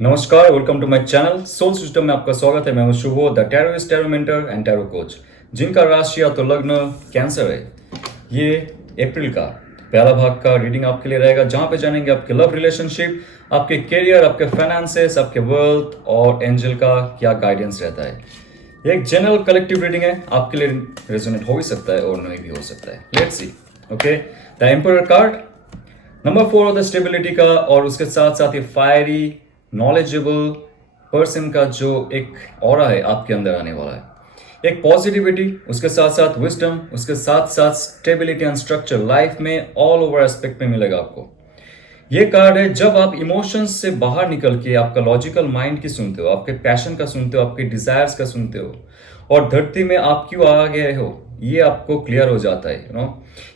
नमस्कार, welcome to my channel soul system में आपका स्वागत है। मैं हूं Shubho, the tarotist, tarot mentor and tarot coach, जिनका राशि या तो लग्न कैंसर है। ये अप्रैल का पहला भाग का रीडिंग आपके लिए रहेगा, जहां पे जानेंगे आपके लव रिलेशनशिप, आपके करियर, आपके फाइनेंसेस, आपके वेल्थ और एंजल का क्या गाइडेंस रहता है। ये एक जनरल कलेक्टिव रीडिंग है, आपके लिए रेजोनेट हो भी सकता है और नहीं भी हो सकता है। Let's see. Okay, the emperor card number 4 होता है स्टेबिलिटी का, और उसके साथ साथ ये फायरी नॉलेजेबल पर्सन का जो एक ऑरा है आपके अंदर आने वाला है। एक पॉजिटिविटी, उसके साथ साथ विजडम, उसके साथ साथ स्टेबिलिटी एंड स्ट्रक्चर लाइफ में ऑल ओवर एस्पेक्ट में मिलेगा आपको। ये कार्ड है जब आप इमोशंस से बाहर निकल के आपका लॉजिकल माइंड की सुनते हो, आपके पैशन का सुनते हो, आपके डिजायर्स का सुनते हो, और धरती में आप क्यों आ गए हो ये आपको क्लियर हो जाता है।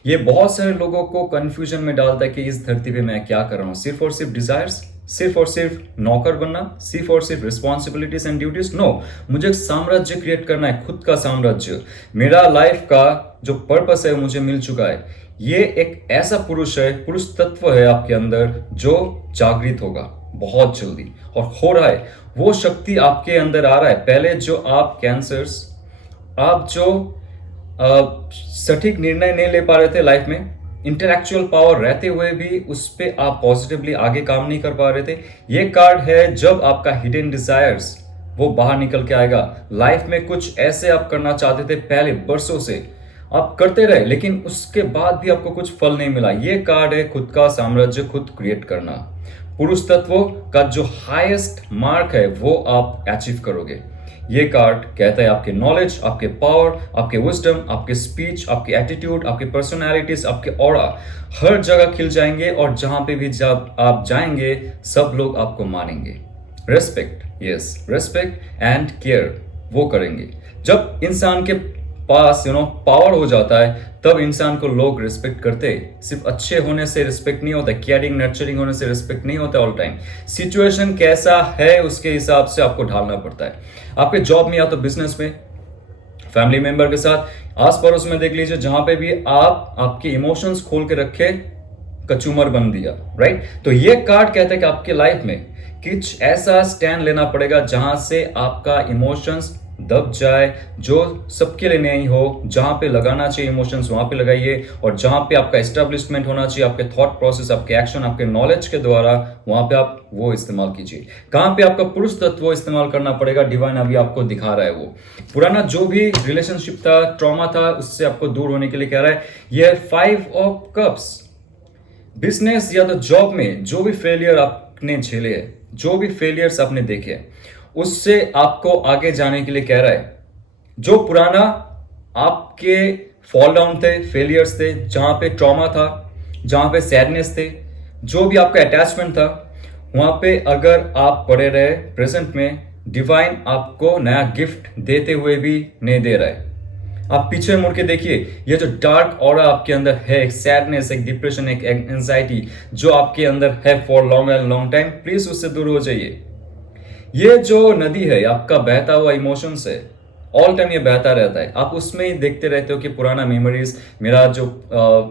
ये बहुत सारे लोगों को कंफ्यूजन में डालता है कि इस धरती पे मैं क्या कर रहा हूँ। सिर्फ और सिर्फ डिजायर्स, सिर्फ और सिर्फ नौकर बनना, सिर्फ और सिर्फ रिस्पॉन्सिबिलिटीज एंड ड्यूटीज। नो, मुझे एक साम्राज्य क्रिएट करना है, खुद का साम्राज्य। मेरा लाइफ का जो पर्पस है मुझे मिल चुका है। ये एक ऐसा पुरुष है, पुरुष तत्व है आपके अंदर जो जागृत होगा बहुत जल्दी, और हो रहा है। वो शक्ति आपके अंदर आ रहा है। पहले जो आप कैंसर्स, आप जो सटीक निर्णय नहीं ले पा रहे थे लाइफ में, इंटेलेक्चुअल पावर रहते हुए भी उस पर आप पॉजिटिवली आगे काम नहीं कर पा रहे थे। ये कार्ड है जब आपका हिडन डिजायर्स वो बाहर निकल के आएगा। लाइफ में कुछ ऐसे आप करना चाहते थे पहले बरसों से, आप करते रहे, लेकिन उसके बाद भी आपको कुछ फल नहीं मिला। ये कार्ड है खुद का साम्राज्य खुद क्रिएट करना। पुरुष तत्वों का जो हाईएस्ट मार्क है वो आप अचीव करोगे। ये कार्ड कहता है आपके नॉलेज, आपके पावर, आपके विजडम, आपके स्पीच, आपके एटीट्यूड, आपके पर्सनालिटीज, आपके ऑरा हर जगह खिल जाएंगे, और जहां पे भी जब आप जाएंगे सब लोग आपको मानेंगे। Respect, yes, respect and care वो करेंगे। जब इंसान के पास पावर हो जाता है तब इंसान को लोग रिस्पेक्ट करते हैं। सिर्फ अच्छे होने से रिस्पेक्ट नहीं होता, केयरिंग नर्चरिंग होने से रिस्पेक्ट नहीं होता। ऑल टाइम सिचुएशन कैसा है उसके हिसाब से आपको ढालना पड़ता है। आपके जॉब में या तो बिजनेस में, फैमिली मेंबर के साथ, आस पड़ोस में देख लीजिए, जहां पे भी आप आपके इमोशंस खोल के रखे, कचूमर बन दिया, राइट। तो ये कार्ड कहता है कि आपके लाइफ में कुछ ऐसा स्टैंड लेना पड़ेगा जहां से आपका इमोशंस दब जाए, जो सबके लिए नहीं हो। जहां पे लगाना चाहिए इमोशंस वहां पे लगाइए, और जहां पे आपका एस्टेब्लिशमेंट होना चाहिए आपके थॉट प्रोसेस, आपके एक्शन, आपके नॉलेज के द्वारा, वहां पे आप वो इस्तेमाल कीजिए। कहां पे आपका पुरुष तत्व इस्तेमाल करना पड़ेगा, डिवाइन अभी आपको दिखा रहा है। वो पुराना जो भी रिलेशनशिप था, ट्रॉमा था, उससे आपको दूर होने के लिए कह रहा है। ये 5 ऑफ कप्स, बिजनेस या तो जॉब में जो भी फेलियर आपने झेले है, जो भी फेलियर्स आपने देखे, उससे आपको आगे जाने के लिए कह रहा है। जो पुराना आपके फॉल डाउन थे, फेलियर्स थे, जहां पे ट्रॉमा था, जहां पे सैडनेस थे, जो भी आपका अटैचमेंट था, वहां पे अगर आप पड़े रहे प्रेजेंट में, डिवाइन आपको नया गिफ्ट देते हुए भी नहीं दे रहा है। आप पीछे मुड़ के देखिए, ये जो डार्क ऑरा आपके अंदर है, एक सैडनेस, एक डिप्रेशन, एक एंजाइटी जो आपके अंदर है for long and long time, please उससे दूर हो जाइए। ये जो नदी है आपका बहता हुआ इमोशंस है, ऑल टाइम ये बहता रहता है। आप उसमें ही देखते रहते हो कि पुराना मेमोरीज, मेरा जो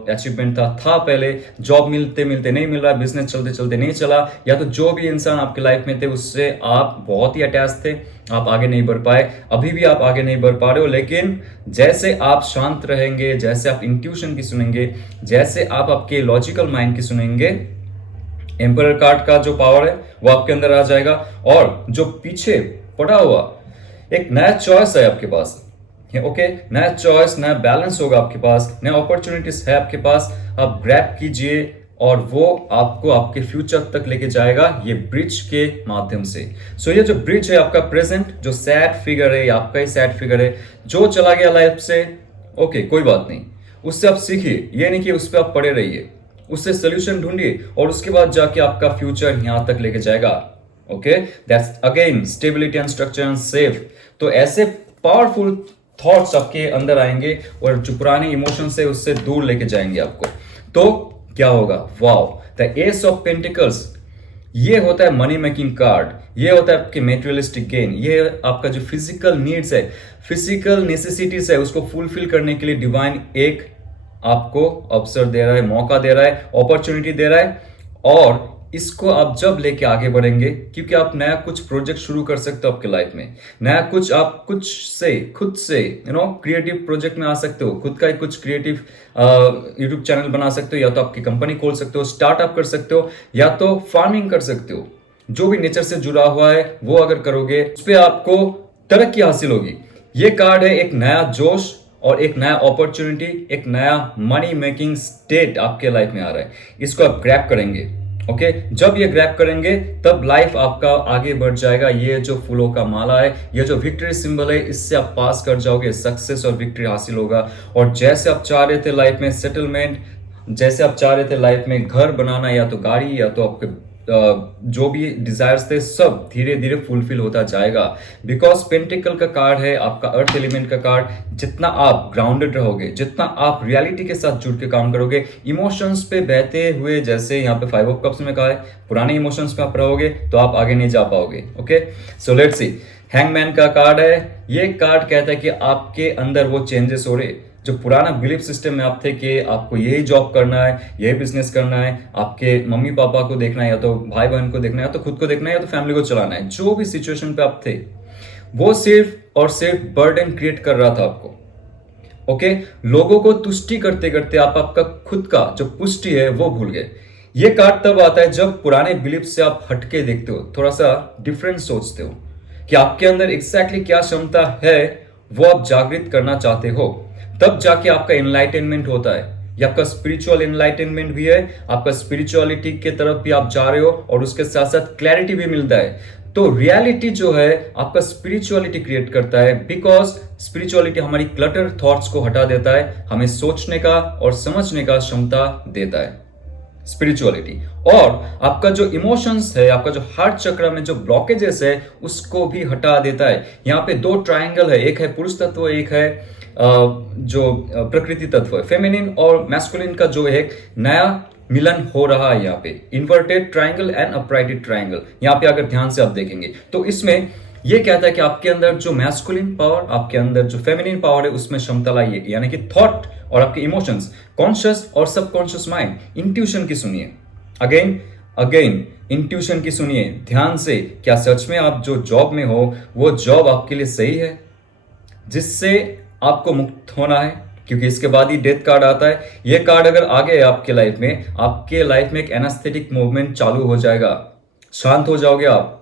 अचीवमेंट था पहले, जॉब मिलते मिलते नहीं मिल रहा, बिजनेस चलते चलते नहीं चला, या तो जो भी इंसान आपके लाइफ में थे उससे आप बहुत ही अटैच थे, आप आगे नहीं बढ़ पाए। अभी भी आप आगे नहीं बढ़ पा रहे हो, लेकिन जैसे आप शांत रहेंगे, जैसे आप इंट्यूशन की सुनेंगे, जैसे आप आपके लॉजिकल माइंड की सुनेंगे, एम्परर कार्ड का जो पावर है वो आपके अंदर आ जाएगा। और जो पीछे पड़ा हुआ एक नया चॉइस है आपके पास, ओके, नया चॉइस, नया बैलेंस होगा आपके पास, नया अपॉर्चुनिटीज है आपके पास, आप ग्रैब कीजिए, और वो आपको आपके फ्यूचर तक लेके जाएगा ये ब्रिज के माध्यम से। सो ये जो ब्रिज है आपका प्रेजेंट, जो सैड फिगर है, आपका ही सैड फिगर है, जो चला गया लाइफ से, ओके, कोई बात नहीं, उससे आप सीखिए। ये नहीं कि उस पर आप पड़े रहिए, उससे सोल्यूशन ढूंढिए, और उसके बाद जाके आपका फ्यूचर यहां तक लेके जाएगा। Okay, that's again stability and structure and safe. तो ऐसे पावरफुल थॉट्स आपके अंदर आएंगे, और जो पुराने इमोशंस है उससे दूर लेके जाएंगे आपको। तो क्या होगा, wow, the S of pentacles, ये होता है मनी मेकिंग कार्ड, ये होता है आपके मेटेरियलिस्टिक गेन, ये आपका जो फिजिकल नीड्स है, फिजिकल नेसेसिटीज है, उसको फुलफिल करने के लिए डिवाइन एक आपको अवसर दे रहा है, मौका दे रहा है, अपॉर्चुनिटी दे रहा है। और इसको आप जब लेके आगे बढ़ेंगे, क्योंकि आप नया कुछ प्रोजेक्ट शुरू कर सकते हो आपके लाइफ में, नया कुछ आप खुद से क्रिएटिव प्रोजेक्ट में आ सकते हो, खुद का एक कुछ क्रिएटिव यूट्यूब चैनल बना सकते हो, या तो आपकी कंपनी खोल सकते हो, स्टार्टअप कर सकते हो, या तो फार्मिंग कर सकते हो। जो भी नेचर से जुड़ा हुआ है वो अगर करोगे उस पर आपको तरक्की हासिल होगी। ये कार्ड है एक नया जोश और एक नया अपॉर्चुनिटी, एक नया मनी मेकिंग स्टेट आपके लाइफ में आ रहा है। इसको आप ग्रैब करेंगे। ओके, जब ये ग्रैब करेंगे तब लाइफ आपका आगे बढ़ जाएगा। ये जो फूलों का माला है, ये जो विक्ट्री सिंबल है, इससे आप पास कर जाओगे, सक्सेस और विक्ट्री हासिल होगा। और जैसे आप चाह रहे थे लाइफ में सेटलमेंट, जैसे आप चाह रहे थे लाइफ में घर बनाना, या तो गाड़ी, या तो आपके जो भी डिजायर्स थे, सब धीरे धीरे फुलफिल होता जाएगा। बिकॉज पेंटिकल का कार्ड है आपका अर्थ एलिमेंट का कार्ड। जितना आप ग्राउंडेड रहोगे, जितना आप रियलिटी के साथ जुड़ के काम करोगे, इमोशंस पे बहते हुए, जैसे यहाँ पे 5 ऑफ कप्स में कहा है, पुराने इमोशंस पे आप रहोगे तो आप आगे नहीं जा पाओगे। Okay, so let's see. Hangman का कार्ड है। ये कार्ड कहता है कि आपके अंदर वो चेंजेस हो रहे, जो पुराना बिलीफ सिस्टम में आप थे कि आपको यही जॉब करना है, यही बिजनेस करना है, आपके मम्मी पापा को देखना है, या तो भाई बहन को देखना है, या तो खुद को देखना है, या तो फैमिली को चलाना है, जो भी सिचुएशन पे आप थे, वो सिर्फ और सिर्फ बर्डन क्रिएट कर रहा था आपको। ओके, लोगों को तुष्टि करते करते आप आपका खुद का जो पुष्टि है वो भूल गए। ये कार्ड तब आता है जब पुराने बिलीफ से आप हटके देखते हो, थोड़ा सा डिफरेंट सोचते हो कि आपके अंदर एग्जैक्टली क्या क्षमता है वो आप जागृत करना चाहते हो। तब जाके आपका एनलाइटनमेंट होता है। ये आपका स्पिरिचुअल एनलाइटनमेंट भी है, आपका स्पिरिचुअलिटी के तरफ भी आप जा रहे हो, और उसके साथ साथ क्लैरिटी भी मिलता है। तो रियलिटी जो है आपका स्पिरिचुअलिटी क्रिएट करता है, बिकॉज स्पिरिचुअलिटी हमारी क्लटर थॉट्स को हटा देता है, हमें सोचने का और समझने का क्षमता देता है स्पिरिचुअलिटी। और आपका जो इमोशंस है, आपका जो हार्ट चक्र में जो ब्लॉकेजेस है, उसको भी हटा देता है। यहाँ पे 2 ट्रायंगल है, एक है पुरुष तत्व, एक है जो प्रकृति तत्व है, फेमिनिन और मैस्कुलिन का जो एक नया मिलन हो रहा है। यहाँ पे इन्वर्टेड ट्रायंगल एंड अपराइटेड ट्रायंगल, यहाँ पे अगर ध्यान से आप देखेंगे तो इसमें ये कहता है कि आपके अंदर जो मैस्कुलिन पावर, आपके अंदर जो फेमिनिन पावर है, उसमें क्षमता लाइए। यानी कि थॉट और आपके इमोशंस, कॉन्शियस और सबकॉन्शियस माइंड, इंट्यूशन की सुनिए। अगेन अगेन इंट्यूशन की सुनिए ध्यान से। क्या सच में आप जो जॉब में हो वो जॉब आपके लिए सही है, जिससे आपको मुक्त होना है? क्योंकि इसके बाद ही डेथ कार्ड आता है। ये कार्ड अगर आ गया आपके लाइफ में, आपके लाइफ में एक एनास्थेटिक मूवमेंट चालू हो जाएगा। शांत हो जाओगे आप।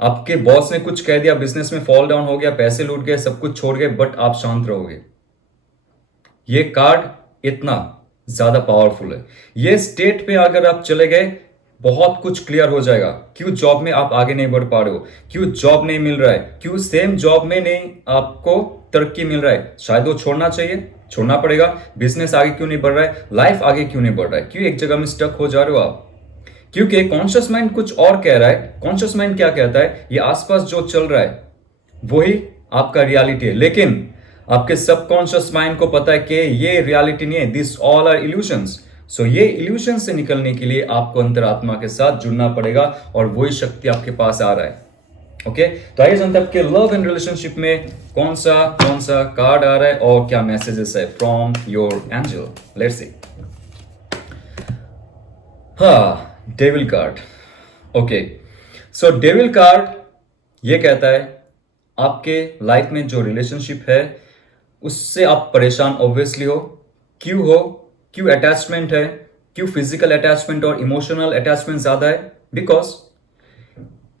आपके बॉस ने कुछ कह दिया, बिजनेस में फॉल डाउन हो गया, पैसे लूट गए, सब कुछ छोड़ गए, बट आप शांत रहोगे। ये कार्ड इतना ज्यादा पावरफुल है। ये स्टेट पे अगर आप चले गए, बहुत कुछ क्लियर हो जाएगा। क्यों जॉब में आप आगे नहीं बढ़ पा रहे हो, क्यों जॉब नहीं मिल रहा है, क्यों सेम जॉब में नहीं आपको तरक्की मिल रहा है, शायद वो छोड़ना चाहिए, छोड़ना पड़ेगा। बिजनेस आगे क्यों नहीं बढ़ रहा है, लाइफ आगे क्यों नहीं बढ़ रहा है, क्यों एक जगह में स्टक हो जा रहे हो आप? क्योंकि कॉन्शियस माइंड कुछ और कह रहा है। कॉन्शियस माइंड क्या कहता है, ये आसपास जो चल रहा है वही आपका रियलिटी है, लेकिन आपके सबकॉन्शियस माइंड को पता है कि ये रियलिटी नहीं है, दिस ऑल आर इल्यूशंस। सो ये इल्यूशन से निकलने के लिए आपको अंतरात्मा के साथ जुड़ना पड़ेगा, और वही शक्ति आपके पास आ रहा है। ओके, तो आइए जानते हैं आपके लव एंड रिलेशनशिप में कौन सा कार्ड आ रहा है और क्या मैसेजेस है from your angel. Let's see. हाँ, डेविल कार्ड। ओके, सो डेविल कार्ड ये कहता है आपके लाइफ में जो रिलेशनशिप है उससे आप परेशान ऑब्वियसली हो। क्यों अटैचमेंट है, क्यों फिजिकल अटैचमेंट और इमोशनल अटैचमेंट ज्यादा है? बिकॉज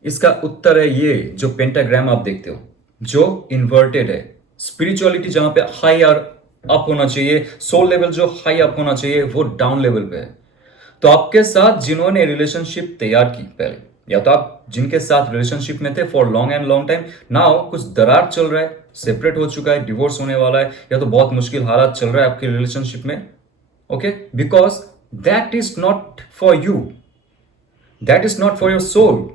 इसका उत्तर है ये जो पेंटाग्राम आप देखते हो, जो इन्वर्टेड है। स्पिरिचुअलिटी जहां पे हाई और अप होना चाहिए, सोल लेवल जो हाई अप होना चाहिए, वो डाउन लेवल पे है। तो आपके साथ जिन्होंने रिलेशनशिप तैयार की पहले, या तो आप जिनके साथ रिलेशनशिप में थे फॉर लॉन्ग टाइम, नाउ कुछ दरार चल रहा है, सेपरेट हो चुका है, डिवोर्स होने वाला है, या तो बहुत मुश्किल हालात चल रहा है आपके रिलेशनशिप में। Okay, because that is not for you, that is not for your soul.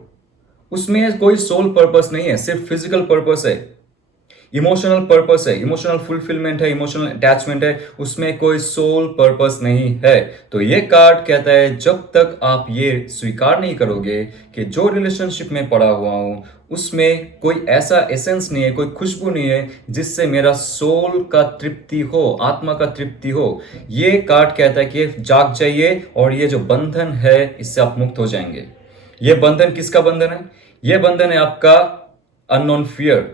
उसमें कोई सोल पर्पस नहीं है, सिर्फ फिजिकल पर्पस है। इमोशनल पर्पस है, इमोशनल फुलफिलमेंट है, इमोशनल अटैचमेंट है, उसमें कोई सोल पर्पस नहीं है। तो ये कार्ड कहता है जब तक आप ये स्वीकार नहीं करोगे कि जो रिलेशनशिप में पड़ा हुआ हूं उसमें कोई ऐसा एसेंस नहीं है, कोई खुशबू नहीं है जिससे मेरा सोल का तृप्ति हो, आत्मा का तृप्ति हो, ये कार्ड कहता है कि जाग जाइए और ये जो बंधन है इससे आप मुक्त हो जाएंगे। ये बंधन किसका बंधन है? ये बंधन है आपका अननोन फियर,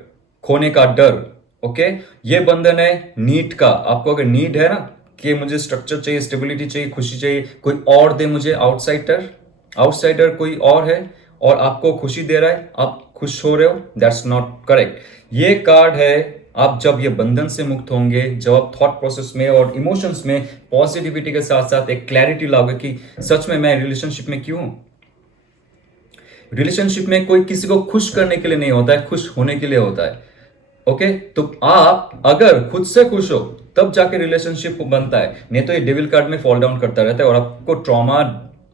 खोने का डर। ओके, ये बंधन है नीड का। आपको अगर नीड है ना कि मुझे स्ट्रक्चर चाहिए, स्टेबिलिटी चाहिए, खुशी चाहिए, कोई और दे मुझे, आउटसाइडर, आउटसाइडर कोई और है और आपको खुशी दे रहा है, आप खुश हो रहे हो, दैट्स नॉट करेक्ट। ये कार्ड है आप जब ये बंधन से मुक्त होंगे, जब आप थॉट प्रोसेस में और इमोशंस में पॉजिटिविटी के साथ साथ एक क्लैरिटी लाओगे कि सच में मैं रिलेशनशिप में क्यों हूं। रिलेशनशिप में कोई किसी को खुश करने के लिए नहीं होता है, खुश होने के लिए होता है। ओके, तो आप अगर खुद से खुश हो तब जाके रिलेशनशिप बनता है, नहीं तो ये डेविल कार्ड में फॉल डाउन करता रहता है और आपको ट्रॉमा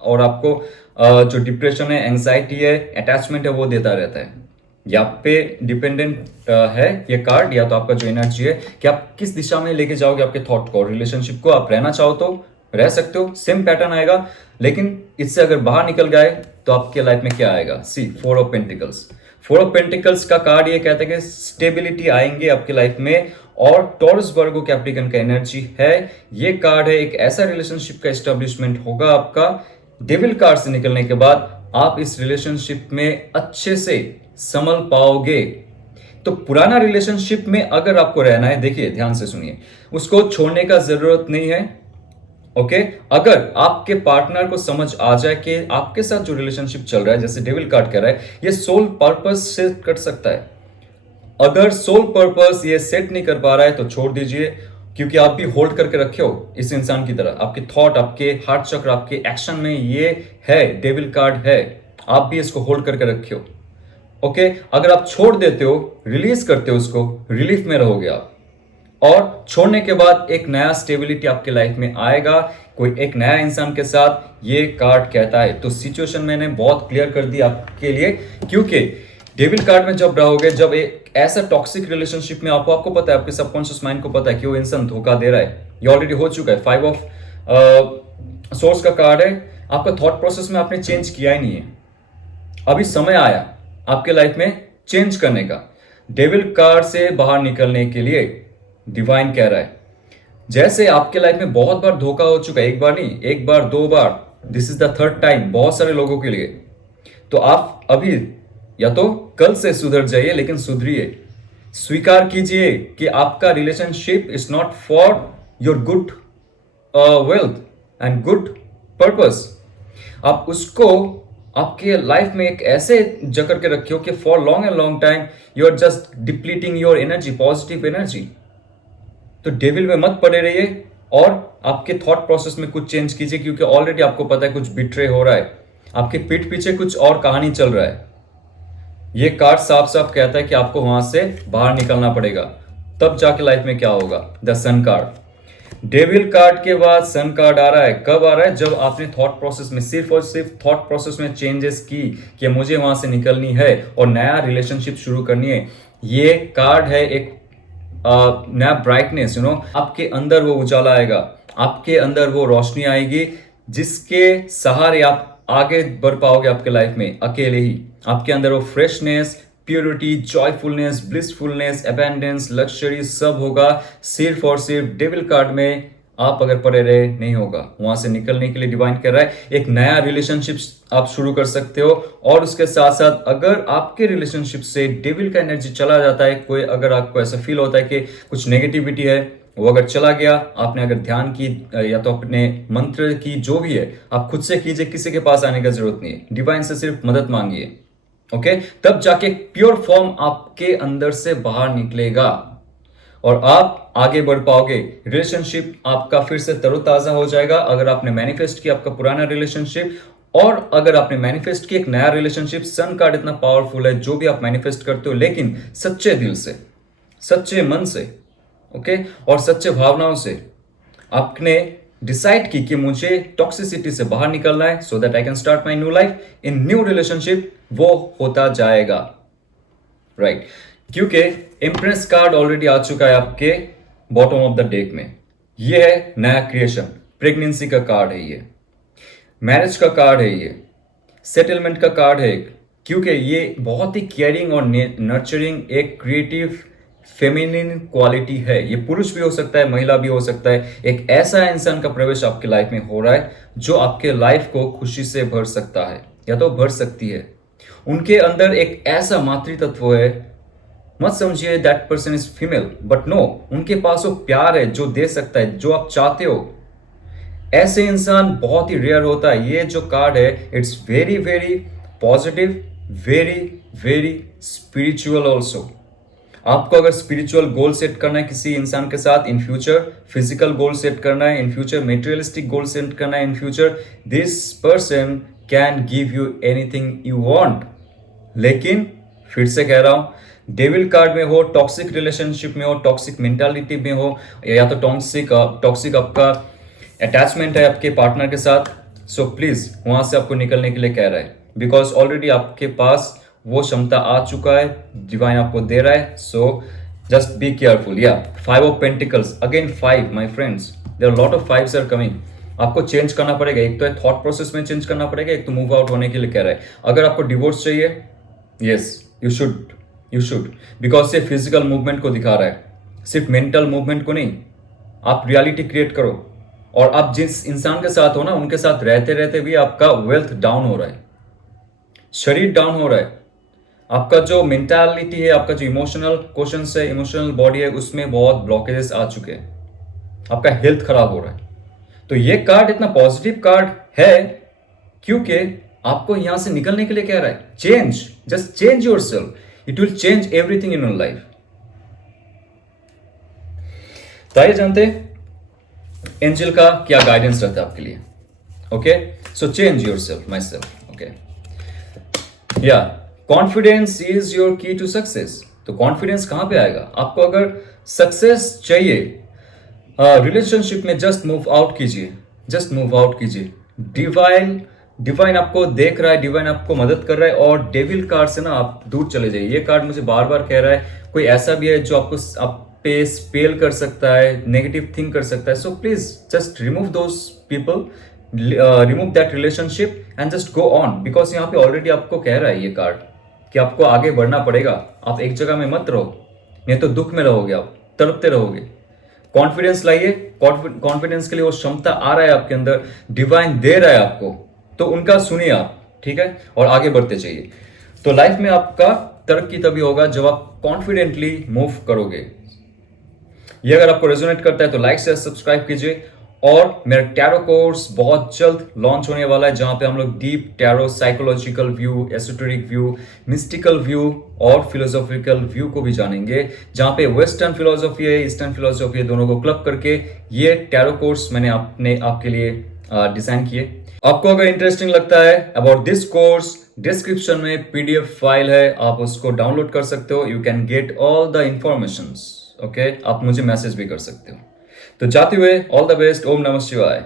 और आपको जो डिप्रेशन है, एंजाइटी है, अटैचमेंट है वो देता रहता है। या पे डिपेंडेंट है ये कार्ड, या तो आपका जो एनर्जी है कि आप किस दिशा में लेके जाओगे आपके थॉट को, रिलेशनशिप को। आप रहना चाहो तो रह सकते हो, सेम पैटर्न आएगा, लेकिन इससे अगर बाहर निकल गए तो आपके लाइफ में क्या आएगा? सी, 4 ऑफ पेंटिकल्स। 4 ऑफ पेंटिकल्स का कार्ड ये कहता है कि स्टेबिलिटी आएंगे आपके लाइफ में, और टॉरस वर्गो कैप्रिकन का एनर्जी है। ये कार्ड है एक ऐसा रिलेशनशिप का एस्टेब्लिशमेंट होगा आपका। डेविल कार्ड से निकलने के बाद आप इस रिलेशनशिप में अच्छे से संभल पाओगे। तो पुराना रिलेशनशिप में अगर आपको रहना है, देखिए ध्यान से सुनिए, उसको छोड़ने का जरूरत नहीं है। ओके, अगर आपके पार्टनर को समझ आ जाए कि आपके साथ जो रिलेशनशिप चल रहा है, जैसे डेविल कार्ड कह रहा है, ये सोल पर्पस से कट सकता है। अगर सोल पर्पस ये सेट नहीं कर पा रहा है तो छोड़ दीजिए, क्योंकि आप भी होल्ड करके रखे हो इस इंसान की तरह। आपके थॉट, आपके हार्ट चक्र, आपके एक्शन में ये है, डेविल कार्ड है, आप भी इसको होल्ड करके रखे हो। ओके, अगर आप छोड़ देते हो, रिलीज करते हो उसको, रिलीफ में रहोगे आप, और छोड़ने के बाद एक नया स्टेबिलिटी आपके लाइफ में आएगा, कोई एक नया इंसान के साथ, ये कार्ड कहता है। तो सिचुएशन मैंने बहुत क्लियर कर दी आपके लिए, क्योंकि डेविल कार्ड में जब रहोगे, जब एक ऐसा टॉक्सिक रिलेशनशिप में आपको पता है, आपके सबकॉन्शियस माइंड को पता है कि वो इंसान धोखा दे रहा है, ये ऑलरेडी हो चुका है। 5 ऑफ सोर्स का कार्ड है, आपका थॉट प्रोसेस में आपने चेंज किया ही नहीं है, अभी समय आया आपके लाइफ में चेंज करने का। डेविल कार्ड से बाहर निकलने के लिए डिवाइन कह रहा है, जैसे आपके लाइफ में बहुत बार धोखा हो चुका है, एक बार नहीं, एक बार, 2 बार, this is the 3rd time बहुत सारे लोगों के लिए। तो आप अभी या तो कल से सुधर जाइए, लेकिन सुधरिए, स्वीकार कीजिए कि आपका relationship is not for your good wealth and good purpose. आप उसको आपके लाइफ में एक ऐसे जकड़ के रखियो कि for long and long time you are just depleting your energy, positive energy. तो डेविल में मत पड़े रहिए और आपके थॉट प्रोसेस में कुछ चेंज कीजिए, क्योंकि ऑलरेडी आपको पता है कुछ बिट्रे हो रहा है, आपके पीठ पीछे कुछ और कहानी चल रहा है। ये कार्ड साफ साफ कहता है कि आपको वहां से बाहर निकलना पड़ेगा, तब जाके लाइफ में क्या होगा। The sun card, devil card के बाद सन कार्ड आ रहा है। कब आ रहा है? जब आपने थॉट प्रोसेस में, सिर्फ और सिर्फ थॉट प्रोसेस में चेंजेस की कि मुझे वहां से निकलनी है और नया रिलेशनशिप शुरू करनी है। ये कार्ड है एक नया ब्राइटनेस, आपके अंदर वो उजाला आएगा, आपके अंदर वो रोशनी आएगी, जिसके सहारे आप आगे बढ़ पाओगे आपके लाइफ में अकेले ही। आपके अंदर वो freshness, purity, joyfulness, blissfulness, abundance, luxury सब होगा। सिर्फ और सिर्फ डेविल कार्ड में आप अगर पड़े रहे नहीं होगा। वहां से निकलने के लिए डिवाइन कर रहा है, एक नया रिलेशनशिप आप शुरू कर सकते हो। और उसके साथ साथ अगर आपके रिलेशनशिप से डेविल का एनर्जी चला जाता है, कोई अगर आपको ऐसा फील होता है कि कुछ नेगेटिविटी है, वो अगर चला गया, आपने अगर ध्यान की या तो अपने मंत्र की, जो भी है आप खुद से कीजिए, किसी के पास आने का जरूरत नहीं है, डिवाइन से सिर्फ मदद मांगिए। ओके, तब जाके प्योर फॉर्म आपके अंदर से बाहर निकलेगा और आप आगे बढ़ पाओगे। रिलेशनशिप आपका फिर से तरोताजा हो जाएगा अगर आपने मैनिफेस्ट किया आपका पुराना रिलेशनशिप, और अगर आपने मैनिफेस्ट किया एक नया रिलेशनशिप। सन कार्ड इतना पावरफुल है, जो भी आप मैनिफेस्ट करते हो, लेकिन सच्चे दिल से, सच्चे मन से, ओके, और सच्चे भावनाओं से आपने डिसाइड की कि मुझे टॉक्सिसिटी से बाहर निकलना है, so that I can start my new life in new relationship, वो होता जाएगा। राइट, क्योंकि इम्प्रेस कार्ड ऑलरेडी आ चुका है आपके बॉटम ऑफ द डेक में। ये है नया क्रिएशन, प्रेगनेंसी का कार्ड है, ये मैरिज का कार्ड है, ये सेटलमेंट का कार्ड है, क्योंकि ये बहुत ही केयरिंग और नर्चरिंग एक क्रिएटिव फेमिनिन क्वालिटी है। ये पुरुष भी हो सकता है, महिला भी हो सकता है। एक ऐसा इंसान का प्रवेश आपके लाइफ में हो रहा है जो आपके लाइफ को खुशी से भर सकता है या तो भर सकती है। उनके अंदर एक ऐसा मातृतत्व है, मत समझिए that person is female, but no, उनके पास वो प्यार है जो दे सकता है, जो आप चाहते हो। ऐसे इंसान बहुत ही रेयर होता है। ये जो कार्ड है it's very very positive, very very spiritual also. आपको अगर स्पिरिचुअल गोल सेट करना है किसी इंसान के साथ in future, physical goal set करना है in future, materialistic goal set करना है in future, this person can give you anything you want. लेकिन फिर से कह रहा हूं, डेविल कार्ड में हो, टॉक्सिक रिलेशनशिप में हो, टॉक्सिक मेंटालिटी में हो, या तो टॉक्सिक आपका अटैचमेंट है आपके पार्टनर के साथ, सो प्लीज वहां से आपको निकलने के लिए कह रहा है, बिकॉज ऑलरेडी आपके पास वो क्षमता आ चुका है, डिवाइन आपको दे रहा है। So just be careful. या 5 of pentacles, again 5 my friends, there are lot of 5s are coming. आपको चेंज करना पड़ेगा, एक तो है थॉट प्रोसेस में चेंज करना पड़ेगा, एक तो मूव आउट होने के लिए कह रहा है। अगर आपको डिवोर्स चाहिए, यस यू शुड, बिकॉज ये फिजिकल मूवमेंट को दिखा रहा है, सिर्फ मेंटल मूवमेंट को नहीं। आप रियलिटी क्रिएट करो, और आप जिस इंसान के साथ हो ना, उनके साथ रहते रहते भी आपका वेल्थ डाउन हो रहा है, शरीर डाउन हो रहा है, आपका जो मेंटालिटी है, आपका जो इमोशनल क्वेश्चन है, इमोशनल बॉडी है, उसमें बहुत ब्लॉकेजेस आ चुके हैं, आपका हेल्थ खराब हो रहा है। तो ये कार्ड इतना पॉजिटिव कार्ड है क्योंकि आपको यहां से निकलने के लिए कह रहा है, change, just change yourself, it will change everything in your life. तो आइए जानते एंजल का क्या गाइडेंस रहता है आपके लिए। Okay, so change yourself, my self. Okay, या कॉन्फिडेंस इज योर की टू सक्सेस। तो कॉन्फिडेंस कहां पे आएगा? आपको अगर सक्सेस चाहिए रिलेशनशिप में, जस्ट मूव आउट कीजिए, जस्ट मूव आउट कीजिए। डिवाइन आपको देख रहा है, डिवाइन आपको मदद कर रहा है, और डेविल कार्ड से ना आप दूर चले जाइए। ये कार्ड मुझे बार बार कह रहा है कोई ऐसा भी है जो आपको आप पे स्पेल कर सकता है, नेगेटिव थिंक कर सकता है। So please just remove those people, remove that relationship and just go on, because यहाँ पे ऑलरेडी आपको कह रहा है ये कार्ड कि आपको आगे बढ़ना पड़ेगा। आप एक जगह में मत रहो, नहीं तो दुख में रहोगे, आप तड़पते रहोगे। कॉन्फिडेंस लाइए, कॉन्फिडेंस के लिए वो क्षमता आ रहा है आपके अंदर, डिवाइन दे रहा है आपको, तो उनका सुनिए आप, ठीक है, और आगे बढ़ते चाहिए। तो लाइफ में आपका तरक्की तभी होगा जब आप कॉन्फिडेंटली मूव करोगे। ये अगर आपको रेजोनेट करता है तो लाइक शेयर सब्सक्राइब कीजिए, और मेरा टैरो कोर्स बहुत जल्द लॉन्च होने वाला है, जहां पे हम लोग deep tarot, psychological view, esoteric view, mystical view और फिलोसॉफिकल व्यू को भी जानेंगे, जहां पे वेस्टर्न फिलोसॉफी है, ईस्टर्न फिलोसॉफी है, दोनों को क्लब करके ये टैरो कोर्स मैंने आपके लिए डिजाइन किए। आपको अगर इंटरेस्टिंग लगता है अबाउट दिस कोर्स, डिस्क्रिप्शन में पीडीएफ फाइल है, आप उसको डाउनलोड कर सकते हो। You can get all the information. Okay, आप मुझे मैसेज भी कर सकते हो। तो जाते हुए ऑल द बेस्ट, ओम नमः शिवाय।